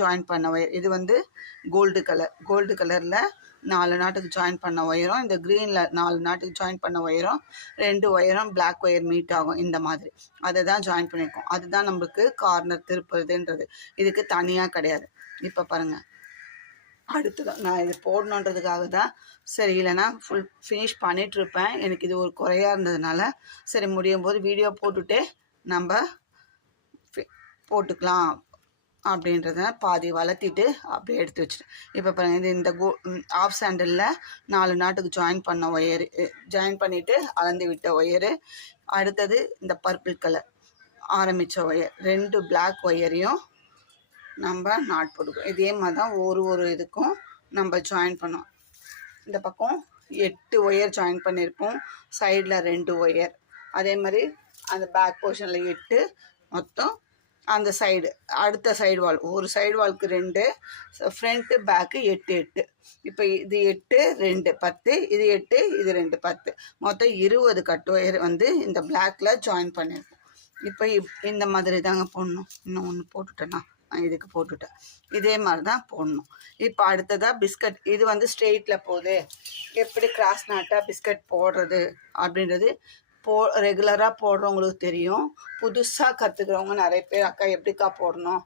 Join பண்ண wire. இது வந்து கோல்டு கலரில் 4 நாட்டுக்கு ஜாயின் பண்ண ஒயரும், இந்த க்ரீனில் 4 நாட்டுக்கு ஜாயின் பண்ண ஒயரும், 2 ஒயரும் பிளாக் ஒயர் மீட் ஆகும் இந்த மாதிரி. அதை தான் ஜாயின் பண்ணியிருக்கோம். அதுதான் நம்மளுக்கு கார்னர் திருப்புறதுன்றது. இதுக்கு தனியாக கிடையாது. இப்போ பாருங்கள், அடுத்துதான் நான் இது போடணுன்றதுக்காக தான். சரி, இல்லைனா ஃபுல் ஃபினிஷ் பண்ணிகிட்ருப்பேன். எனக்கு இது ஒரு குறையாக இருந்ததுனால சரி முடியும் போது வீடியோ போட்டுகிட்டே நம்ம போட்டுக்கலாம் அப்படின்றத பாதி வளர்த்திட்டு அப்படியே எடுத்து வச்சுட்டேன். இப்போ பாருங்கள், இது இந்த ஆஃப் சாண்டலில் 4 நாட்டுக்கு ஜாயின் பண்ண ஒயரு, ஜாயின் பண்ணிவிட்டு அளந்து விட்ட ஒயரு. அடுத்தது இந்த பர்பிள் கலர் ஆரம்பித்த ஒயர், 2 பிளாக் ஒயரையும் நம்ம நாட் போட்டுக்கோம். இதே மாதிரி தான் ஒரு இதுக்கும் நம்ம ஜாயின் பண்ணோம். இந்த பக்கம் 8 ஒயர் ஜாயின் பண்ணியிருப்போம், சைடில் 2 ஒயர். அதே மாதிரி அந்த பேக் போர்ஷனில் 8, மொத்தம் அந்த சைடு அடுத்த சைடு வால், ஒரு சைடு வால்க்கு 2, ஃப்ரண்ட்டு பேக்கு 8. இப்போ இது 8 2 10, இது 8 இது 2 10, மொத்தம் 20 கட் ஒயர் வந்து இந்த பிளாக்கில் ஜாயின் பண்ணியிருக்கோம். இப்போ இந்த மாதிரி தாங்க போடணும். இன்னும் ஒன்று போட்டுட்டேன்னா இதுக்கு போட்டுட்டேன். இதே மாதிரி தான் போடணும். இப்போ அடுத்ததாக பிஸ்கட், இது வந்து ஸ்ட்ரெயிட்டில் போகுது. எப்படி கிராஸ் நாட்டாக பிஸ்கட் போடுறது அப்படின்றது ரெகுலராக போடுறவங்களுக்கு தெரியும். புதுசாக கற்றுக்கிறவங்க நிறைய பேர் அக்கா எப்படிக்கா போடணும்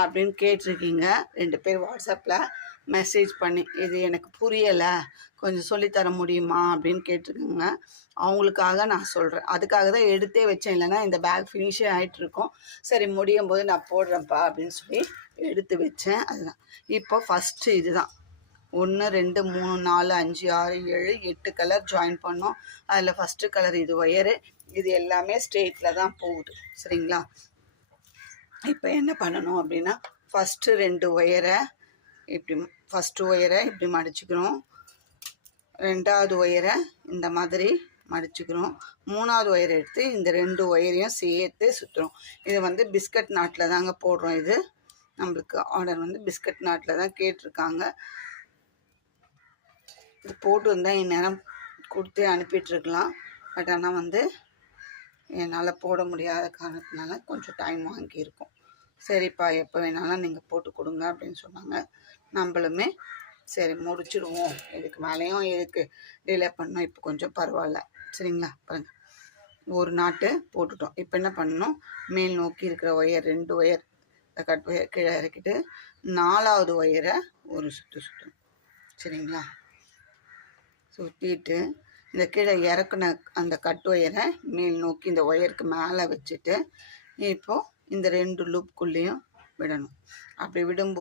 அப்படின்னு கேட்டிருக்கீங்க. 2 பேர் வாட்ஸ்அப்பில் மெசேஜ் பண்ணி இது எனக்கு புரியலை, கொஞ்சம் சொல்லித்தர முடியுமா அப்படின்னு கேட்டிருக்குங்க. அவங்களுக்காக நான் சொல்கிறேன். அதுக்காக தான் எடுத்தே வச்சேன், இல்லைன்னா இந்த பேக் ஃபினிஷே ஆகிட்டுருக்கோம். சரி முடியும் போது நான் போடுறேன்ப்பா அப்படின்னு சொல்லி எடுத்து வச்சேன். அதுதான் இப்போ ஃபஸ்ட்டு இதுதான் 1 2 3 4 5 6 7 8 கலர் ஜாயின் பண்ணோம். அதில் ஃபஸ்ட்டு கலர் இது ஒயரு. இது எல்லாமே ஸ்ட்ரெயிட்டில் தான் போகுது. சரிங்களா? இப்போ என்ன பண்ணணும் அப்படின்னா, ஃபஸ்ட்டு 2 ஒயரை இப்படி, ஃபஸ்ட்டு ஒயரை இப்படி மடிச்சுக்கிறோம், 2வது ஒயரை இந்த மாதிரி மடிச்சுக்கிறோம், 3வது ஒயரை எடுத்து இந்த 2 ஒயரையும் சேர்த்து சுற்றுறோம். இது வந்து பிஸ்கட் நாட்டில் தாங்க போடுறோம். இது நம்மளுக்கு ஆர்டர் வந்து பிஸ்கட் நாட்டில் தான் கேட்டிருக்காங்க. இது போட்டு வந்தால் இந்நேரம் கொடுத்து அனுப்பிட்டுருக்கலாம். பட் ஆனால் வந்து என்னால் போட முடியாத காரணத்தினால கொஞ்சம் டைம் வாங்கியிருக்கோம். சரிப்பா, எப்போ வேணாலும் நீங்கள் போட்டு கொடுங்க அப்படின்னு சொன்னாங்க. நம்மளுமே சரி முடிச்சிடுவோம், இதுக்கு மேலேயும் எதுக்கு டிலே பண்ணோம், இப்போ கொஞ்சம் பரவாயில்ல. சரிங்களா? பாருங்கள், ஒரு நாட்டு போட்டுட்டோம். இப்போ என்ன பண்ணணும், மேல் நோக்கி இருக்கிற ஒயர் 2 ஒயர் கட் ஒயர் கீழே இறக்கிட்டு 4வது ஒயரை ஒரு சுற்றணும். சரிங்களா? சுற்றிட்டு இந்த கீழே இறக்குன அந்த கட் ஒயரை மேல் நோக்கி இந்த ஒயருக்கு மேலே வச்சுட்டு இப்போது இந்த 2 லூப்புக்குள்ளேயும் விடணும். அப்படி விடும்போது